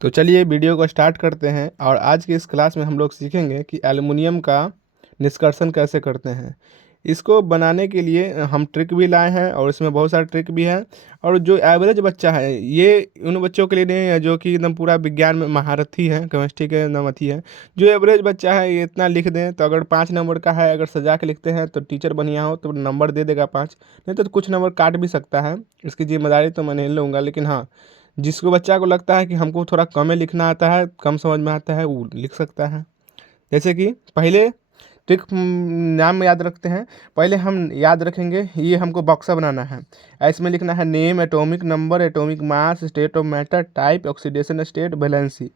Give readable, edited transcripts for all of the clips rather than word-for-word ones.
तो चलिए वीडियो को स्टार्ट करते हैं और आज की इस क्लास में हम लोग सीखेंगे कि एल्युमिनियम का निष्कर्षण कैसे करते हैं। इसको बनाने के लिए हम ट्रिक भी लाए हैं और इसमें बहुत सारे ट्रिक भी हैं। और जो एवरेज बच्चा है ये उन बच्चों के लिए नहीं है जो कि एकदम पूरा विज्ञान में महारथी है, केमिस्ट्री के एकदम अथी है। जो एवरेज बच्चा है ये इतना लिख दें तो अगर 5 नंबर का है, अगर सजा के लिखते हैं तो टीचर बढ़िया हो तो नंबर दे देगा 5, नहीं तो कुछ नंबर काट भी सकता है। इसकी जिम्मेदारी तो मैं नहीं लूँगा, लेकिन हाँ, जिसको बच्चा को लगता है कि हमको थोड़ा कम ही लिखना आता है, कम समझ में आता है, वो लिख सकता है। जैसे कि पहले ट्रिक नाम याद रखते हैं। पहले हम याद रखेंगे ये हमको बक्सा बनाना है। इसमें लिखना है name, atomic number, atomic mass, state of matter, type, oxidation state, valency.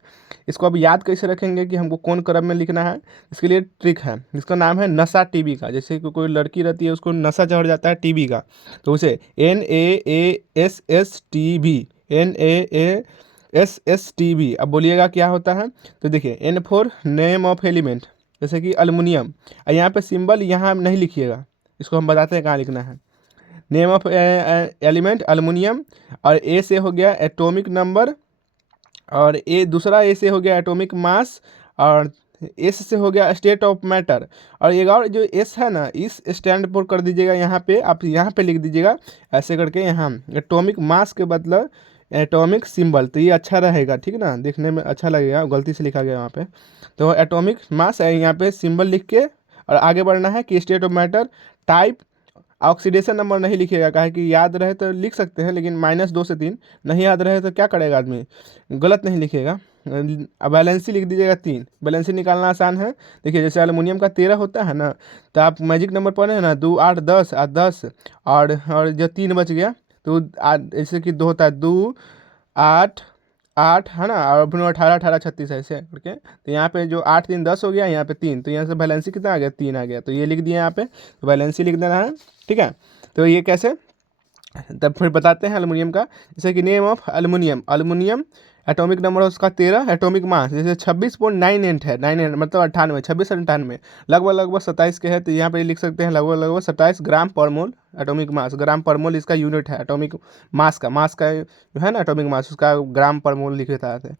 इसको अब याद कैसे रखेंगे कि हमको कौन क्रम में लिखना है, इसके लिए ट्रिक है। इसका नाम है नशा टीबी का। जैसे कि कोई लड़की रहती है उसको नशा चढ़ जाता है टीबी का, तो उसे NAASSTB, NAASSTB। अब बोलिएगा क्या होता है, तो देखिए N for name of element, जैसे कि अल्युमिनियम। यहाँ पे सिंबल यहाँ नहीं लिखिएगा, इसको हम बताते हैं कहाँ लिखना है। नेम ऑफ एलिमेंट अल्युमिनियम, और ए से हो गया एटॉमिक नंबर, और ए दूसरा ए से हो गया एटॉमिक मास, और एस से हो गया स्टेट ऑफ मैटर। और एक और जो एस है ना, इस स्टैंड पर कर दीजिएगा, यहाँ पे आप यहाँ पे लिख दीजिएगा ऐसे करके। यहाँ एटॉमिक मास के बदला एटॉमिक सिंबल, तो ये अच्छा रहेगा, ठीक है ना, देखने में अच्छा लगेगा। गलती से लिखा गया वहाँ पे, तो एटॉमिक मास है यहाँ पे सिंबल लिख के और आगे बढ़ना है कि state of matter, type. Oxidation number नहीं लिखिएगा, काहे कि याद रहे तो लिख सकते हैं, लेकिन -2 से 3 नहीं याद रहे तो क्या करेगा आदमी, गलत नहीं लिखिएगा। अब वैलेंसी लिख दीजिएगा 3। वैलेंसी निकालना आसान है। देखिए जैसे एल्युमिनियम का 13 होता है ना, तो आप मैजिक नंबर पढ़े हैं ना, 2 8 10 और 10, और जो 3 बच गया तो जैसे कि 2 होता है, 2 8 8 है ना, और फिर 18 18 36 ऐसे करके। तो यहाँ पे जो 8 3 10 हो गया, यहाँ पे 3, तो यहाँ से वैलेंसी कितना आ गया, 3 आ गया, तो ये लिख दिया यहाँ पे, तो वैलेंसी लिख देना है, ठीक है। तो ये कैसे, तब फिर बताते हैं एल्युमिनियम का। जैसे कि name of aluminium, aluminium atomic number उसका 13, एटॉमिक मास जैसे 26.98 है, 98 मतलब 98, 26 98 लगभग लगभग 27 के है, तो यहाँ पे लिख सकते हैं लगभग लगभग 27 ग्राम पर मोल। एटॉमिक मास, ग्राम पर मोल इसका यूनिट है। एटॉमिक मास का जो है ना एटॉमिक मास, उसका ग्राम पर मोल लिखे जाते हैं।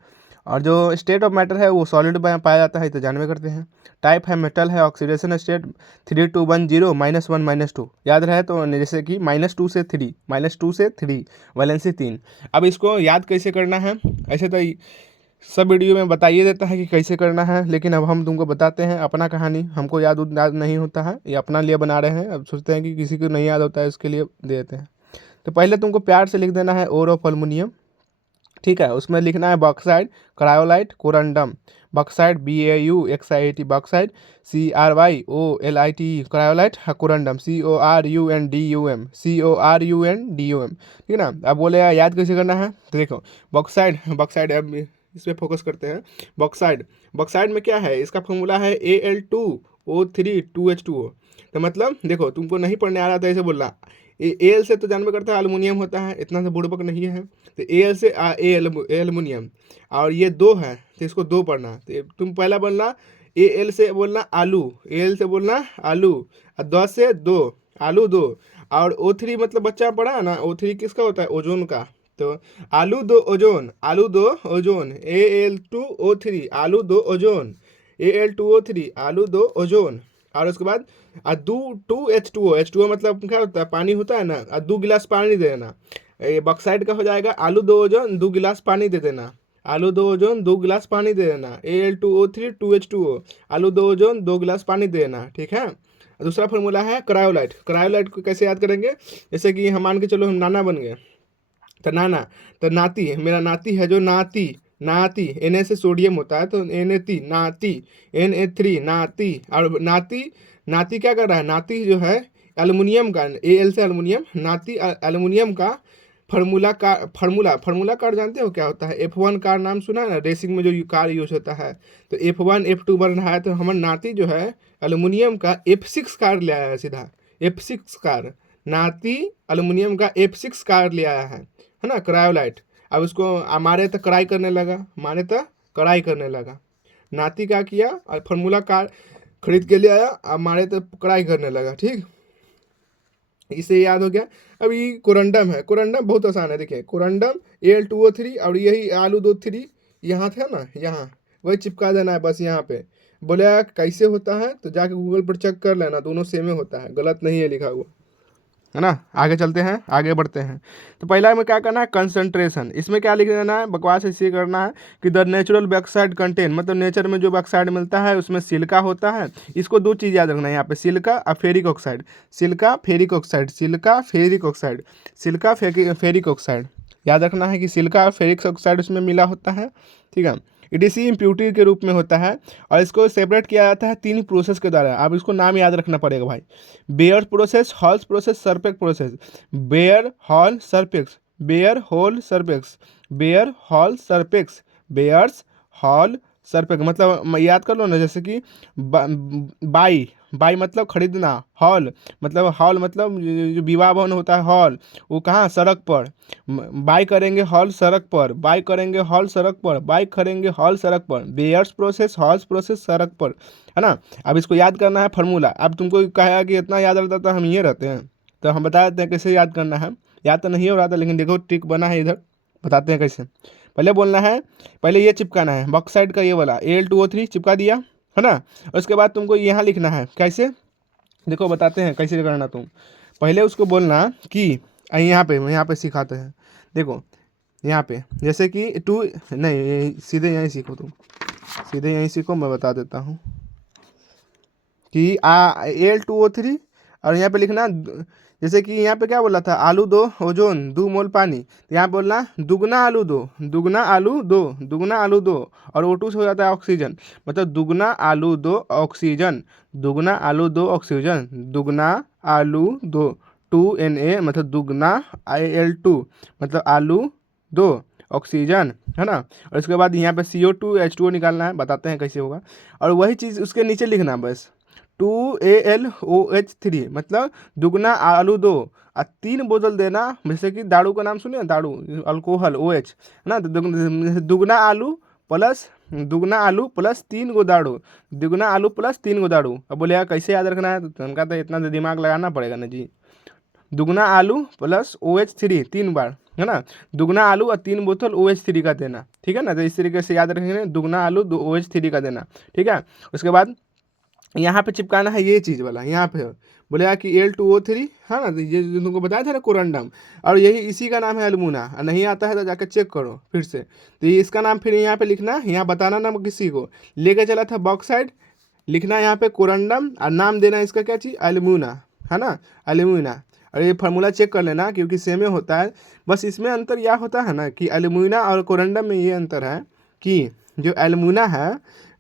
और जो स्टेट ऑफ मैटर है वो सॉलिड में पाया जाता है, तो जानवे करते हैं। टाइप है मेटल है, ऑक्सीडेशन स्टेट 3210 -1 -2 याद रहे तो, जैसे कि -2 से 3, -2 से 3, वैलेंसी 3। अब इसको याद कैसे करना है, ऐसे तो सब वीडियो में बताइए देता है कि कैसे करना है, लेकिन अब हम तुमको बताते हैं अपना कहानी। हमको याद नहीं होता है, ये अपना लिए बना रहे हैं, अब सोचते हैं कि किसी को नहीं याद होता है, इसके लिए दे देते हैं। तो पहले तुमको प्यार से लिख देना है ओर ऑफ एल्युमिनियम, ठीक है। उसमें लिखना है bauxite, cryolite, corundum. Bauxite BAUXIAT bauxite, CRYOLIT cryolite, corundum CORUNDUM, ठीक है ना। अब बोले याद कैसे करना है, तो देखो बॉक्साइड, अब इस पर फोकस करते हैं। बॉक्साइड में क्या है, इसका फॉर्मूला है Al2O3 2H2O। तो मतलब देखो तुमको नहीं पढ़ने आ रहा था ऐसे बोलना, एल से तो जानवे करता है अल्युमिनियम होता है, इतना से बुड़बक नहीं है। तो एल से एल्युमिनियम, और ये 2 है तो इसको 2 पढ़ना। तो तुम पहला बोलना एल से बोलना आलू, एल से बोलना आलू, और 10 से 2 आलू 2। और O3 मतलब बच्चा पढ़ा है ना, O3 किसका होता है, ओजोन का। तो आलू 2 ओजोन, आलू 2 ओजोन, Al2O3 आलू 2 ओजोन, Al2O3 आलू 2 ओजोन। और उसके बाद दू 2H2O मतलब क्या होता है, पानी होता है ना, 2 गिलास पानी दे देना। ये बॉक्साइड का हो जाएगा आलू 2 ओजोन 2 गिलास पानी दे देना, आलू 2 ओजोन 2 गिलास पानी दे देना। Al2O3 2H2O आलू 2 ओजोन 2 गिलास पानी दे देना, ठीक है। दूसरा फॉर्मूला है क्रायोलाइट। क्रायोलाइट को कैसे याद करेंगे, जैसे कि हम मान के चलो हम नाना बन गए, तो नाना, तो नाती, मेरा नाती है जो नाती, नाती Na से सोडियम होता है तो Na3 नाती, Na3 नाती। और नाती, नाती क्या कर रहा है, नाती जो है एल्युमिनियम का, Al से एल्युमिनियम, नाती एल्युमिनियम का फार्मूला कार जानते हो क्या होता है, F1 कार नाम सुना है ना, रेसिंग में जो कार यूज होता है, तो F1 F2 बन रहा है। तो हमारा नाती जो है एल्युमिनियम का F6 कार ले आया है सीधा, F6 कार, नाती एल्युमिनियम का F6 कार ले आया है ना, क्रायोलाइट। अब उसको हमारे तो कढ़ाई करने लगा, माने तो कढ़ाई करने लगा। नाती क्या किया, और फार्मूला कार खरीद के ले आया, अब मारे तो कढ़ाई करने लगा, ठीक, इसे याद हो गया। अब ये कोरंडम है, कोरंडम बहुत आसान है। देखिए कोरंडम Al2O3, और यही आलू 2 3, यहाँ था ना, यहाँ वही चिपका देना है बस यहाँ पे। बोलेगा कैसे होता है तो जाके गूगल पर चेक कर लेना, दोनों सेम ही होता है, गलत नहीं है लिखा हुआ, है ना। आगे चलते हैं, आगे बढ़ते हैं। तो पहला में क्या करना है, कंसंट्रेशन। इसमें क्या लिख देना है, बकवास इसे करना है कि द नेचुरल बैक्साइड कंटेन, मतलब नेचर में जो बैक्साइड मिलता है उसमें सिलिका होता है। इसको दो चीज़ याद रखना है यहाँ पे, सिलिका और ferric oxide, silica ferric oxide, silica ferric oxide, silica ferric oxide, याद रखना है कि सिलिका और फेरिक ऑक्साइड उसमें मिला होता है, ठीक है। EDC इम्प्यूरिटी के रूप में होता है और इसको सेपरेट किया जाता है 3 प्रोसेस के द्वारा। आप इसको नाम याद रखना पड़ेगा भाई, Bayer process, Hall's process, Serpeck's process. Bayer Hall Serpeck's, Bayer Hall Serpeck's, Bayer Hall Serpeck's, Bayer's Hall Serpeck's, मतलब याद कर लो ना, जैसे कि बाई, बाई मतलब खरीदना, हॉल मतलब, हॉल मतलब जो विवाह भवन होता है हॉल, वो कहाँ, सड़क पर। बाई करेंगे हॉल सड़क पर, बाई करेंगे हॉल सड़क पर, बाई करेंगे हॉल सड़क पर, बेयर्स प्रोसेस, हॉल्स प्रोसेस, सड़क पर, है ना। अब इसको याद करना है फार्मूला। अब तुमको कहा कि इतना याद रहता तो हम ये रहते हैं, तो हम बता देते हैं कैसे याद करना है। याद तो नहीं हो रहा था लेकिन देखो ट्रिक बना है इधर, बताते हैं कैसे। पहले बोलना है, पहले ये चिपकाना है बॉक्साइड का, ये वाला Al2O3 चिपका दिया, है ना। और उसके बाद तुमको यहाँ लिखना है कैसे, देखो बताते हैं कैसे करना। तुम पहले उसको बोलना कि यहाँ पे सिखाते हैं, देखो यहाँ पे जैसे कि टू, नहीं सीधे यहीं सीखो तुम, सीधे यहीं सीखो, मैं बता देता हूँ कि Al2O3, और यहाँ पे लिखना जैसे कि यहाँ पे क्या बोला था, आलू 2 ओजोन 2 मोल पानी, तो यहाँ बोलना दुगना आलू 2, दुगना आलू 2, दुगना आलू 2, और O2 से हो जाता है ऑक्सीजन, मतलब दुगना आलू 2 ऑक्सीजन, दुगना आलू 2 ऑक्सीजन, दुगना आलू 2 2Na, मतलब दुगना Al2 मतलब आलू 2 ऑक्सीजन, है ना। और इसके बाद यहाँ पे CO2 H2O निकालना है, बताते हैं कैसे होगा। और वही चीज़ उसके नीचे लिखना बस, 2AlOH3 मतलब दुगना आलू 2, और 3 बोतल देना, जैसे कि दारू का नाम सुनिए, दारू अल्कोहल OH, है ना। तो दुगना आलू प्लस, दुगना आलू प्लस 3 गो दारू, दुगना आलू प्लस 3 गो दारू। अब बोलेगा कैसे याद रखना है, तो उनका तो इतना दिमाग लगाना पड़ेगा ना जी। दुगना आलू प्लस OH3 3 बार, है ना। दुगना आलू और 3 बोतल OH3 का देना, ठीक है ना। तो इस तरीके से याद रखेंगे, दुगना आलू OH3 का देना, ठीक है। उसके बाद यहाँ पे चिपकाना है ये चीज़ वाला, यहाँ पे बोलेगा कि Al2O3, है ना। तो ये जो तुमको बताया था ना कोरंडम, और यही इसी का नाम है अल्मुना। नहीं आता है तो जाकर चेक करो फिर से। तो ये इसका नाम फिर यहाँ पे लिखना, यहाँ बताना ना किसी को, लेके चला था बॉक्साइड, लिखना यहाँ पे कोरंडम, और नाम देना इसका क्या चीज़, अल्मुना, है ना, अल्मुना। और ये फार्मूला चेक कर लेना क्योंकि सेम ही होता है, बस इसमें अंतर यह होता है ना कि अल्मुना और कोरंडम में ये अंतर है कि जो अल्मुना है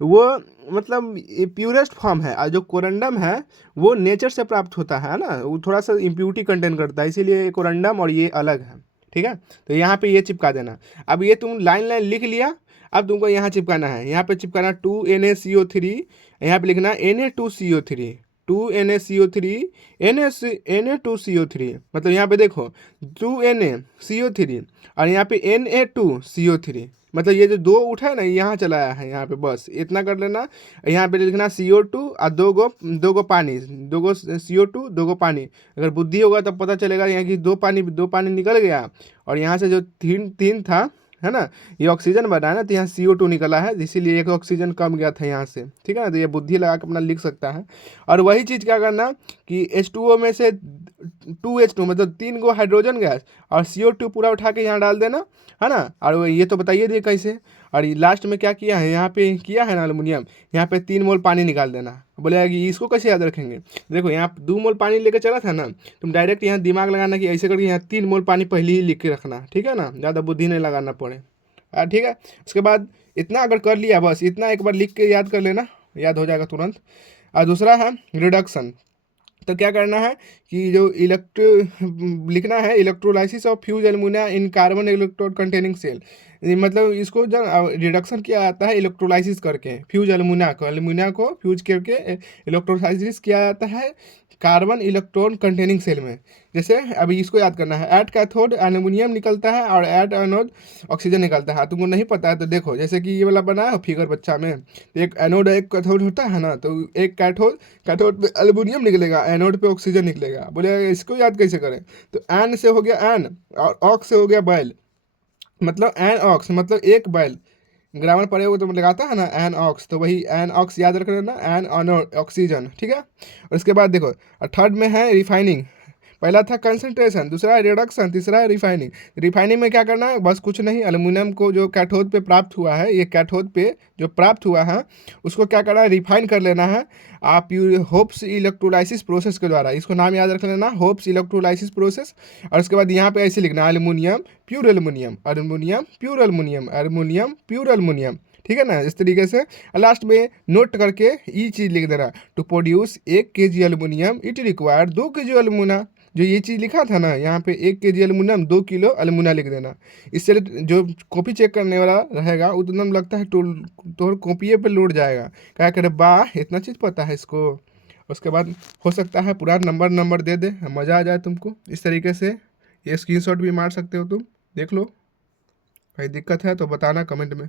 वो मतलब प्यूरेस्ट फॉर्म है, और जो कोरंडम है वो नेचर से प्राप्त होता है ना, वो थोड़ा सा इम्प्यूरिटी कंटेन करता है, इसीलिए कोरंडम और ये अलग है, ठीक है। तो यहाँ पे ये चिपका देना। अब ये तुम लाइन लाइन लिख लिया, अब तुमको यहाँ चिपकाना है, यहाँ पे चिपकाना 2NaCO3, यहाँ पे लिखना Na2CO3, 2NaCO3, Na2CO3, मतलब यहाँ पे देखो 2NaCO3 और यहाँ पे Na2CO3, मतलब ये जो 2 उठा है ना यहाँ चलाया है, यहाँ पे बस इतना कर लेना। यहाँ पे लिखना CO2 और दो गो पानी, 2 गो CO2 2 गो पानी। अगर बुद्धि होगा तब पता चलेगा यहाँ की 2 पानी निकल गया, और यहाँ से जो तीन था, है ना, ये ऑक्सीजन बना है ना, तो यहाँ CO2 निकला है, इसीलिए एक ऑक्सीजन कम गया था यहाँ से, ठीक है ना। तो ये बुद्धि लगा के अपना लिख सकता है। और वही चीज़ क्या करना कि H2O में से 2H2 मतलब 3 गो हाइड्रोजन गैस, और CO2 पूरा उठा के यहाँ डाल देना, है ना। और ये तो बताइए दिए कैसे। और लास्ट में क्या किया है, यहाँ पे किया है ना एल्युमिनियम, यहाँ पे 3 मोल पानी निकाल देना। बोलेगा कि इसको कैसे याद रखेंगे, देखो यहाँ 2 मोल पानी लेकर चला था ना, तुम डायरेक्ट यहाँ दिमाग लगाना कि ऐसे करके यहाँ 3 मोल पानी पहले ही लिख के रखना, ठीक है ना, ज़्यादा बुद्धि नहीं लगाना पड़े, ठीक है। उसके बाद इतना अगर कर लिया, बस इतना एक बार लिख के याद कर लेना, याद हो जाएगा तुरंत। और दूसरा है रिडक्शन। तो क्या करना है कि जो लिखना है electrolysis of fuse alumina in carbon electrode containing cell, मतलब इसको जब रिडक्शन किया जाता है इलेक्ट्रोलाइसिस करके, फ्यूज एल्युमिना को फ्यूज करके इलेक्ट्रोलाइसिस किया जाता है कार्बन इलेक्ट्रॉन कंटेनिंग सेल में। जैसे अभी इसको याद करना है, एट कैथोड एल्युमिनियम निकलता है और एट एनोड ऑक्सीजन निकलता है। तुमको नहीं पता है तो देखो, जैसे कि ये वाला बना है फिगर बच्चा में, एक एनोड एक कैथोड होता है ना, तो एक कैथोड पे एल्युमिनियम निकलेगा, एनोड पे ऑक्सीजन निकलेगा। बोले इसको याद कैसे करें, तो एन से हो गया एन, और ऑक्स से हो गया बैल, मतलब एन ऑक्स मतलब एक बैल, ग्रामर पढ़े हुए तो लगाता है ना एन ऑक्स, तो वही एन ऑक्स याद रख लेना, एन ऑक्सीजन, ठीक है। और इसके बाद देखो थर्ड में है रिफाइनिंग। पहला था कंसंट्रेशन, दूसरा है रिडक्शन, तीसरा है रिफाइनिंग। रिफाइनिंग में क्या करना है, बस कुछ नहीं, एल्युमिनियम को जो कैथोड पे प्राप्त हुआ है, ये कैथोड पे जो प्राप्त हुआ है उसको क्या करना है, रिफाइन कर लेना है आप होप्स इलेक्ट्रोलाइसिस प्रोसेस के द्वारा। इसको नाम याद रख लेना, होप्स इलेक्ट्रोलाइसिस प्रोसेस। और उसके बाद यहाँ पे ऐसे लिखना aluminium pure aluminium, aluminium pure aluminium, aluminium pure aluminium, ठीक है ना, इस तरीके से। लास्ट में नोट करके ये चीज़ लिख देना, to produce 1 kg aluminium it require 2 kg alumina. जो ये चीज़ लिखा था ना यहाँ पे 1 kg एल्युमिनियम 2 किलो एल्युमिना लिख देना। इससे जो कॉपी चेक करने वाला रहेगा उतना लगता है तो कॉपिए पे लौट जाएगा, क्या करे वाह इतना चीज़ पता है इसको। उसके बाद हो सकता है पूरा नंबर दे दे, मज़ा आ जाए तुमको। इस तरीके से ये स्क्रीनशॉट भी मार सकते हो तुम, देख लो। भाई दिक्कत है तो बताना कमेंट में।